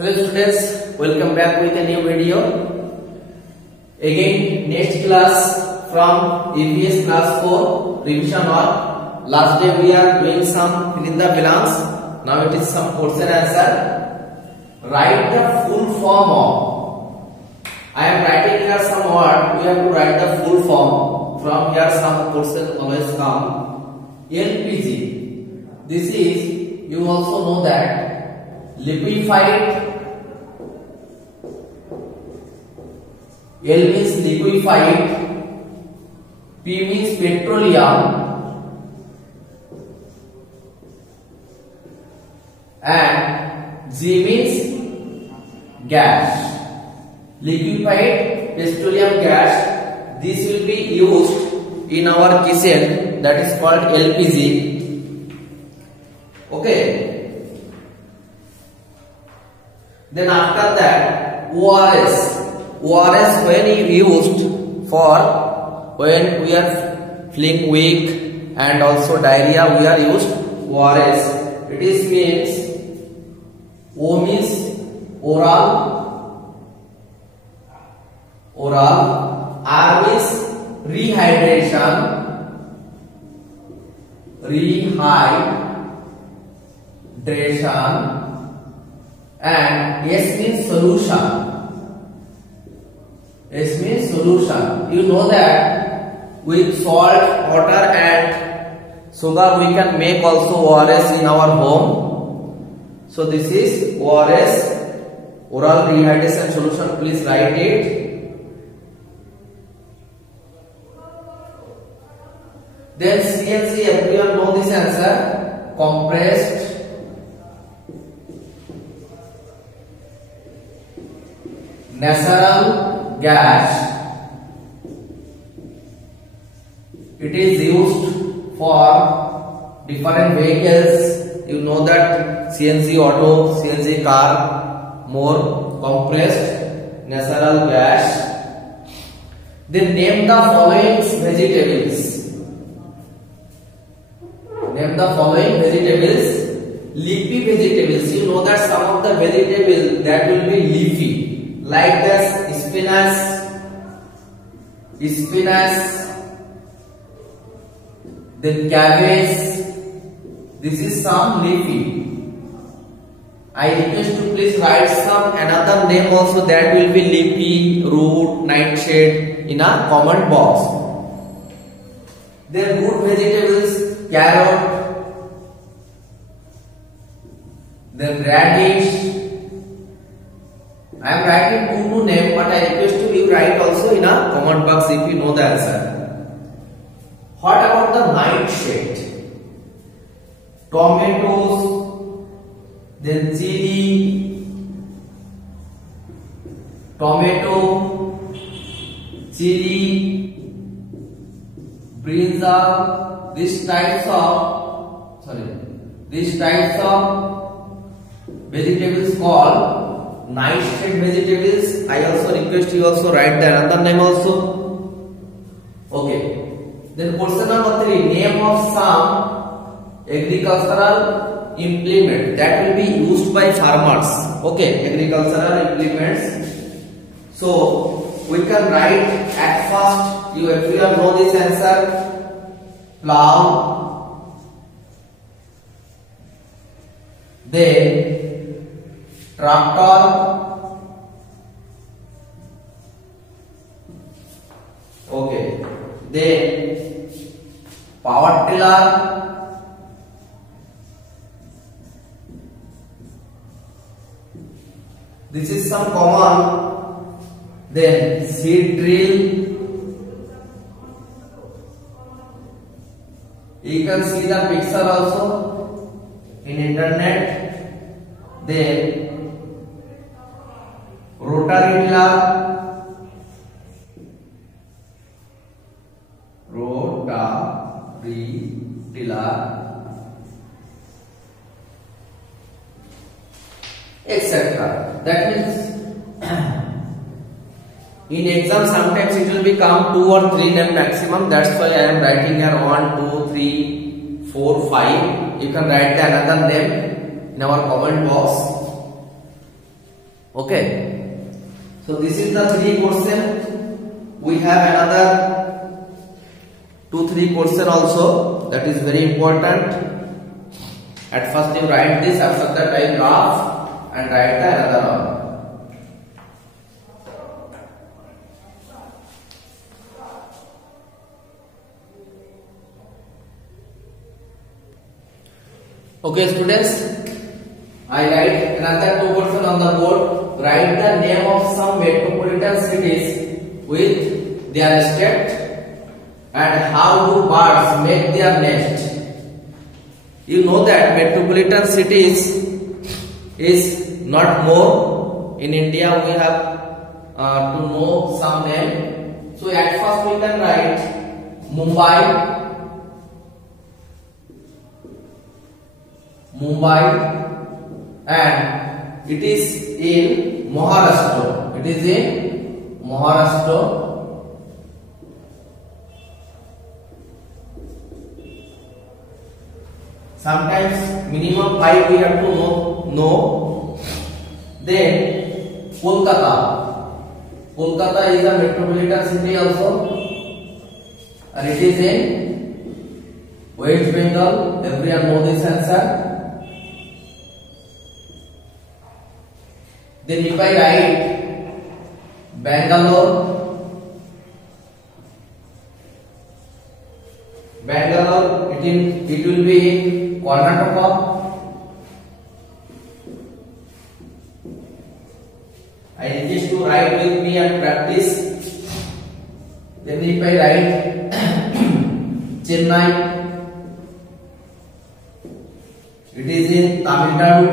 Hello students, welcome back with a new video. Again, next class from EVS class 4 revision 1. Last day we are doing some fill in the blanks. Now it is some question answer. Write the full form of. I am writing here some word. We have to write the full form. From here some question always come. LPG. This is, you also know that liquefied. L means liquefied, P means petroleum, and G means gas. Liquefied petroleum gas. This will be used in our kitchen, that is called LPG. Okay. Then after that, ORS. ORS when used for when we are feeling weak and also diarrhea, we are used ORS. It is means O means oral, R means rehydration, and S means solution. S means solution. You know that with salt, water and sugar we can make also ORS in our home. So this is ORS, oral rehydration solution. Please write it. Then CNC, everyone know this answer. Compressed natural gas. It is used for different vehicles. You know that CNC auto, CNC car, more compressed natural gas. Then name the following vegetables. Name the following vegetables. Leafy vegetables. You know that some of the vegetables that will be leafy, like this spinach, then cabbage. This is some leafy. I request to please write some another name also that will be leafy, root, nightshade in a comment box. Then root vegetables, carrot, then radish. I am writing two names, but I request you write also in a comment box if you know the answer. What about the nightshade? Tomatoes, then chili, tomato, chili, brinjal. These types of vegetables called nightshade vegetables. I also request you also write the another name also. Okay. Then question number 3. Name of some agricultural implement that will be used by farmers. Okay. Agricultural implements. So we can write at first. You everyone know this answer. Plow. Then tractor. Okay. Then power tiller. This is some common. Then seed drill. You can see the picture also in internet. Then rotary tiller. Etc. That means in exam sometimes it will become 2 or 3 name maximum. That's why I am writing here 1, 2, 3, 4, 5. You can write the another name in our comment box. Okay, so this is the 3 question. We have another 2-3 question also, that is very important. At first you write this, after that I graph and write the another one. Okay students, I write another 2 question on the board. Write the name of some metropolitan cities with their state and how do birds make their nest. You know that metropolitan cities is not more. In India we have to know some name. So at first we can write Mumbai, and it is in Maharashtra. It is in Maharashtra. Sometimes minimum 5 we have to know. Then Kolkata. Kolkata is a metropolitan city also, and it is in West Bengal. Everyone know this answer. Then if I write Bangalore, it will be Karnataka. I request to write with me and practice. Then if I write Chennai, it is in Tamil Nadu.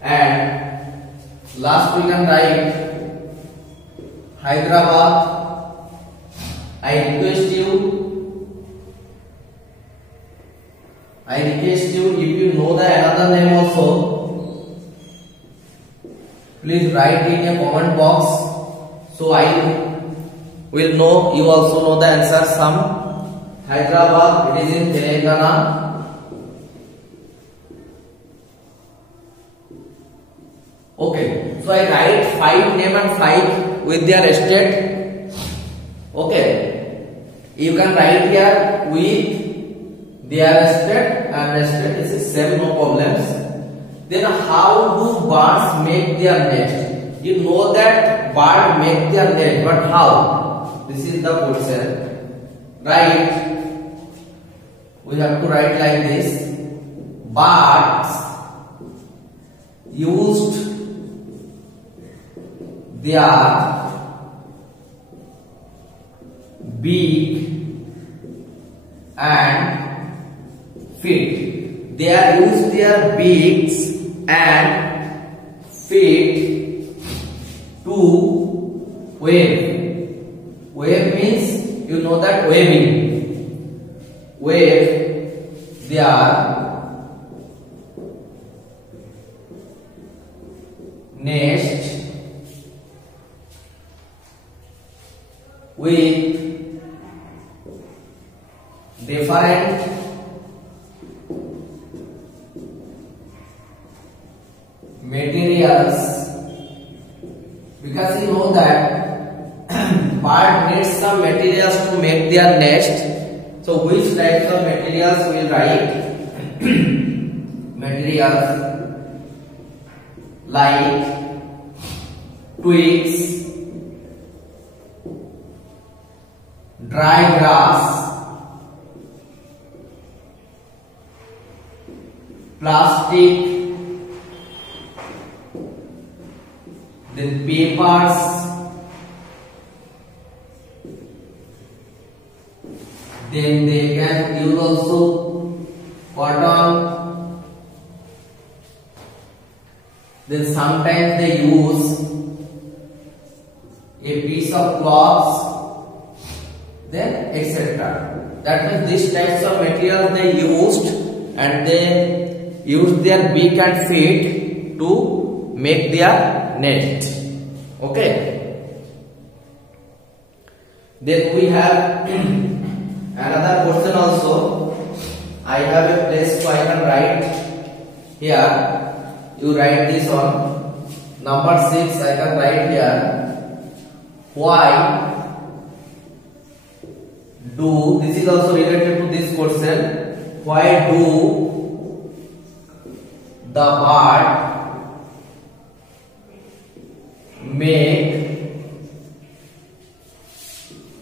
And last we can write Hyderabad. I request you if you know the another name also, please write in a comment box, so I will know you also know the answer. Some Hyderabad, it is in Telangana. Okay, so I write 5 name and 5 with their state. Okay, you can write here with their state and state. This is same, no problems. Then how do birds make their nest? You know that bird make their nest, but how? This is the question. Right? We have to write like this. Birds used their beak and feet. They are use their beaks and feet to wave. Wave means, you know that waving. Wave their nest with different materials, because you know that bird needs some materials to make their nest. So which types of materials we will write? Materials like twigs, dry grass, plastic, then papers, then they can use also cotton, then sometimes they use a piece of cloth, then etc. That means these types of materials they used, and they use their beak and feet to make their nest. Okay, then we have another question also. I have a place, so I can write here. You write this on number 6. I can write here. Why do, this is also related to this question. Why do the bird make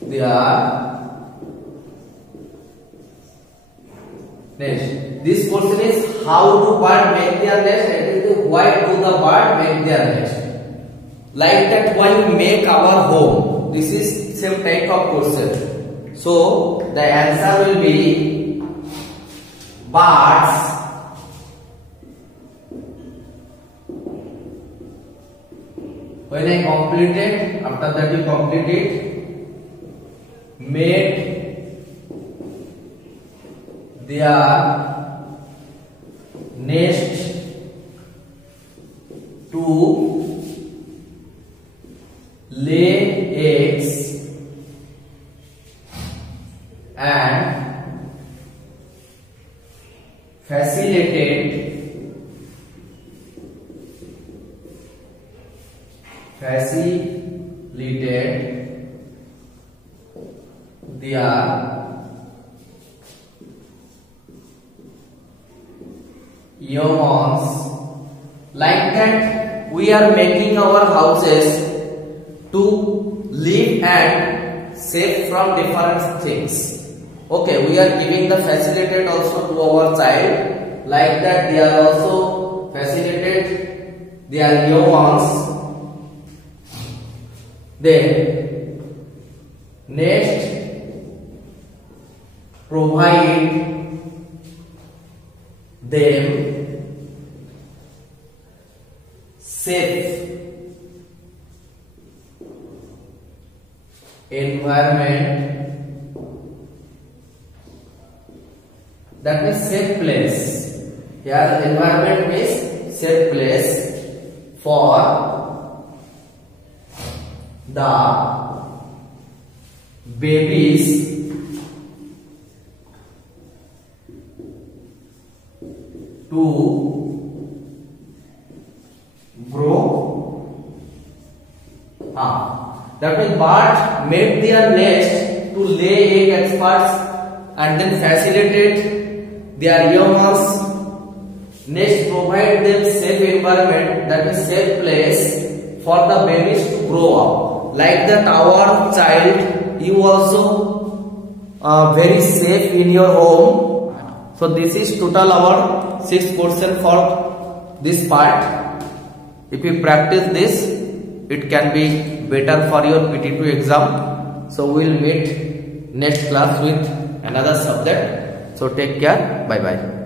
their nest? This question is how do bird make their nest, and it is why do the bird make their nest. Like that, why we make our home. This is same type of question. So the answer will be birds when I complete it, after that you complete it, made their nest to lay eggs and facilitate their humans. Like that, we are making our houses to live and save from different things. Okay, we are giving the facilitate also to our child. Like that, they are also facilitate their humans. Then next, provide them safe environment, that means safe place. Here environment means safe place for the babies to grow up. That means birds made their nest to lay egg experts and then facilitate their youngers. Next, provide them safe environment, that is safe place for the babies to grow up. Like that, our child, you also very safe in your home. So this is total our 6 question for this part. If you practice this, it can be better for your PT2 exam. So we will meet next class with another subject. So take care. Bye bye.